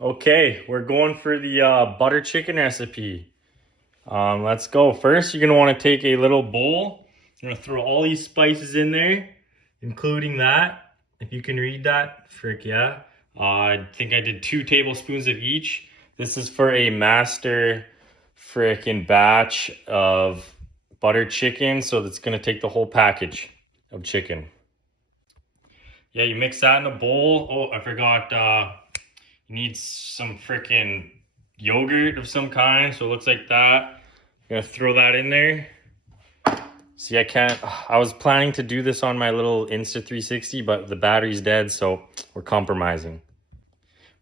Okay, we're going for the butter chicken recipe. Let's go. First, you're gonna want to take a little bowl. You're gonna throw all these spices in there, including that. If you can read that, frick yeah. I think I did 2 tablespoons of each. This is for a master frickin' batch of butter chicken, so that's gonna take the whole package of chicken. Yeah, you mix that in a bowl. Oh, I forgot. You need some freaking yogurt of some kind, so it looks like that. I'm gonna throw that in there. See, I was planning to do this on my little Insta360, but the battery's dead, so we're compromising.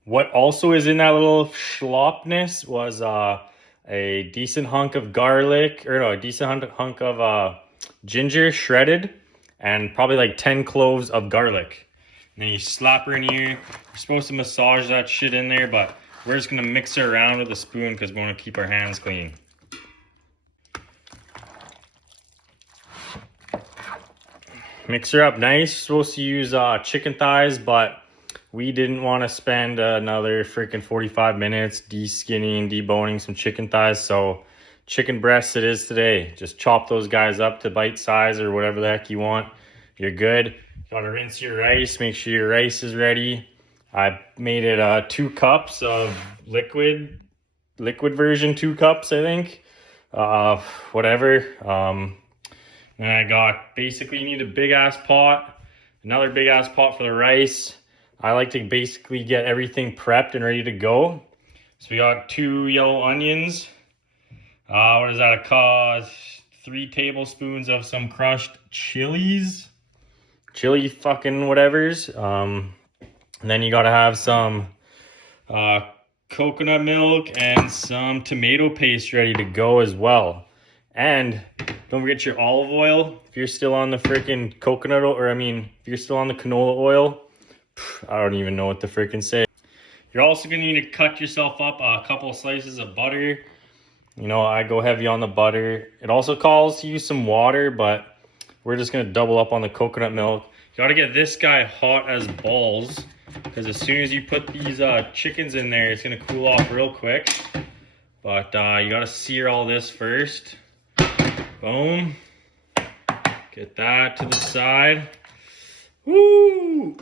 What also is in that little schlopness was a decent hunk of garlic, or no, a decent hunk of ginger shredded, and probably like 10 cloves of garlic. And then you slap her in here. You're supposed to massage that shit in there, but we're just gonna mix her around with a spoon because we want to keep our hands clean. Mix her up nice. You're supposed to use chicken thighs, but we didn't want to spend another freaking 45 minutes de-skinning, deboning some chicken thighs, so chicken breasts it is today. Just chop those guys up to bite size or whatever the heck you want. You're good. Gotta rinse your rice. Make sure your rice is ready. I made it 2 cups of liquid version, 2 cups, I think. Whatever. And I got, basically you need a big ass pot, another big ass pot for the rice. I like to basically get everything prepped and ready to go. So we got 2 yellow onions. What is that? A cost 3 tablespoons of some crushed chili fucking whatevers. And then you gotta have some coconut milk and some tomato paste ready to go as well. And don't forget your olive oil. If you're still on the freaking coconut oil, if you're still on the canola oil, I don't even know what to freaking say. You're also gonna need to cut yourself up a couple of slices of butter. You know, I go heavy on the butter. It also calls to use some water, but we're just gonna double up on the coconut milk. You gotta get this guy hot as balls, because as soon as you put these chickens in there, it's gonna cool off real quick. But you gotta sear all this first. Boom. Get that to the side. Woo!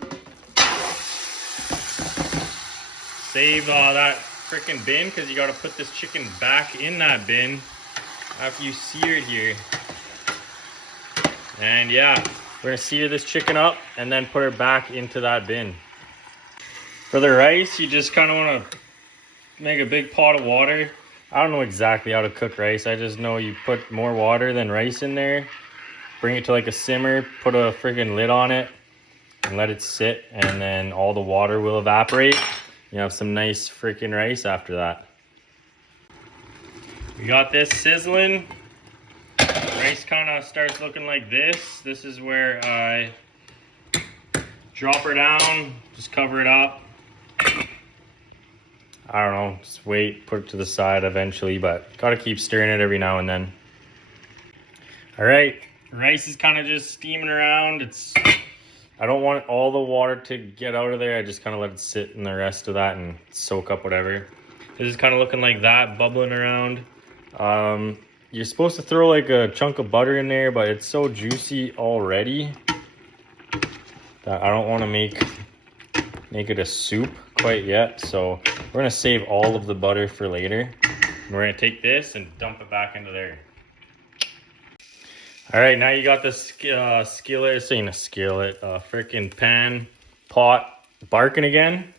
Save that freaking bin, because you got to put this chicken back in that bin after you sear it here. And yeah, we're going to sear this chicken up and then put her back into that bin. For the rice, you just kind of want to make a big pot of water. I don't know exactly how to cook rice. I just know you put more water than rice in there. Bring it to like a simmer, put a freaking lid on it, and let it sit, and then all the water will evaporate. You have some nice freaking rice after that. We got this sizzling. Rice kind of starts looking like this. This is where I drop her down, just cover it up. I don't know, just wait, put it to the side eventually, but gotta keep stirring it every now and then. All right, rice is kind of just steaming around. I don't want all the water to get out of there. I just kind of let it sit in the rest of that and soak up whatever. This is kind of looking like that, bubbling around. You're supposed to throw like a chunk of butter in there, but it's so juicy already that I don't want to make it a soup quite yet. So we're gonna save all of the butter for later. And we're gonna take this and dump it back into there. All right, now you got the freaking pan pot barking again.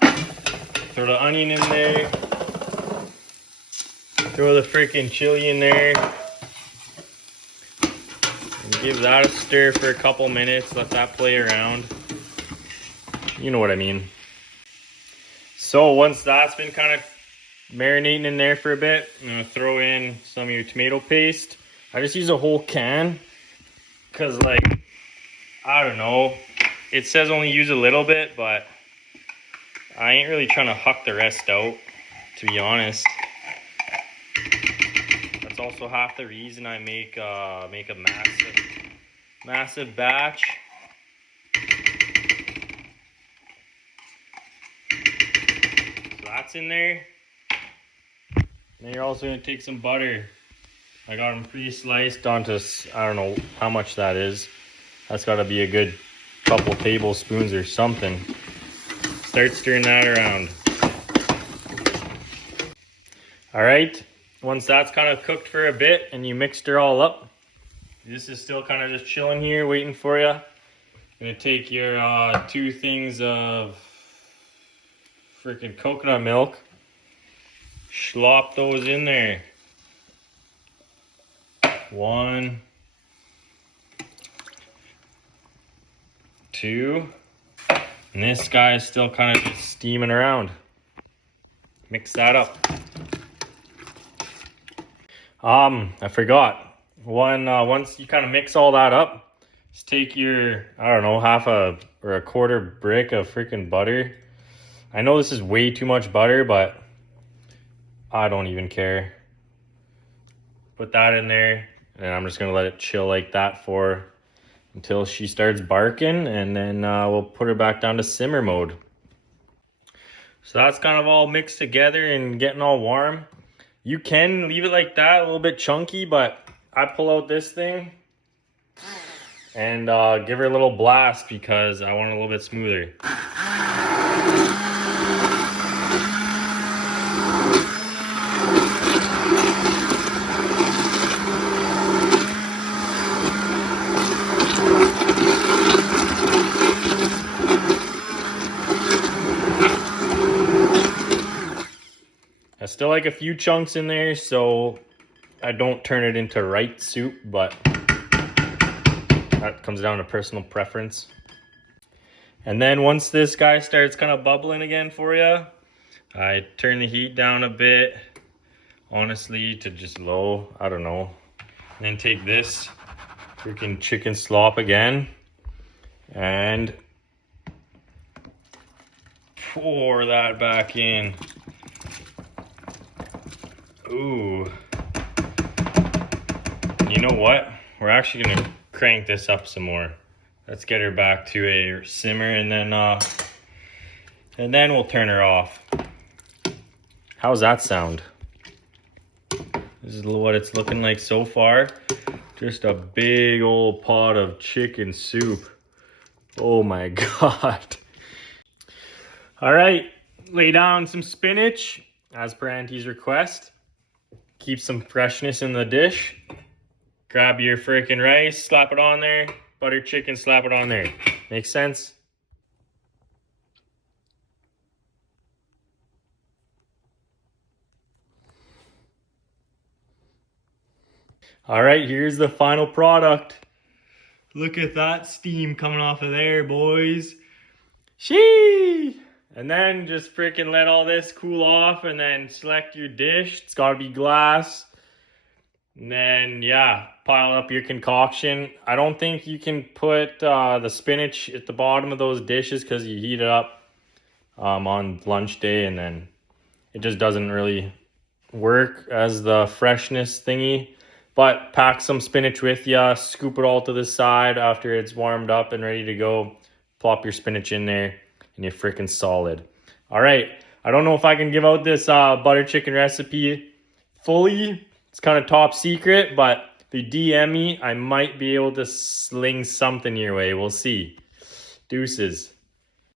Throw the onion in there. Throw the freaking chili in there. And give that a stir for a couple minutes. Let that play around. You know what I mean. So once that's been kind of marinating in there for a bit, I'm gonna throw in some of your tomato paste. I just use a whole can because, like, I don't know. It says only use a little bit, but I ain't really trying to huck the rest out, to be honest. That's also half the reason I make a massive batch. fats in there. And then you're also gonna take some butter. I got them pre-sliced onto, I don't know how much that is. That's gotta be a good couple tablespoons or something. Start stirring that around. All right, once that's kind of cooked for a bit and you mixed her all up, this is still kind of just chilling here, waiting for you. Gonna take your 2 things of freaking coconut milk, slop those in there. 1, 2, and this guy is still kind of just steaming around. Mix that up. I forgot. Once you kind of mix all that up, just take your, I don't know, half a or a quarter brick of freaking butter. I know this is way too much butter, but I don't even care. Put that in there, and I'm just gonna let it chill like that until she starts barking, and then we'll put her back down to simmer mode. So that's kind of all mixed together and getting all warm. You can leave it like that, a little bit chunky, but I pull out this thing and give her a little blast because I want it a little bit smoother. I still like a few chunks in there, so I don't turn it into right soup, but that comes down to personal preference. And then once this guy starts kind of bubbling again for you, I turn the heat down a bit, honestly, to just low, I don't know. And then take this freaking chicken slop again and pour that back in. Ooh. You know what? We're actually gonna crank this up some more. Let's get her back to a simmer, and then we'll turn her off. How's that sound? This is what it's looking like so far. Just a big old pot of chicken soup. Oh my God. All right, lay down some spinach as per Auntie's request. Keep some freshness in the dish. Grab your freaking rice, slap it on there. Butter chicken, slap it on there. Makes sense? All right, here's the final product. Look at that steam coming off of there, boys. Shee! And then just freaking let all this cool off and then select your dish. It's gotta be glass. And then, yeah, pile up your concoction. I don't think you can put the spinach at the bottom of those dishes because you heat it up on lunch day, and then it just doesn't really work as the freshness thingy. But pack some spinach with you, scoop it all to the side after it's warmed up and ready to go. Plop your spinach in there, and you're freaking solid. All right, I don't know if I can give out this butter chicken recipe fully. It's kind of top secret, but if you DM me, I might be able to sling something your way. We'll see. Deuces.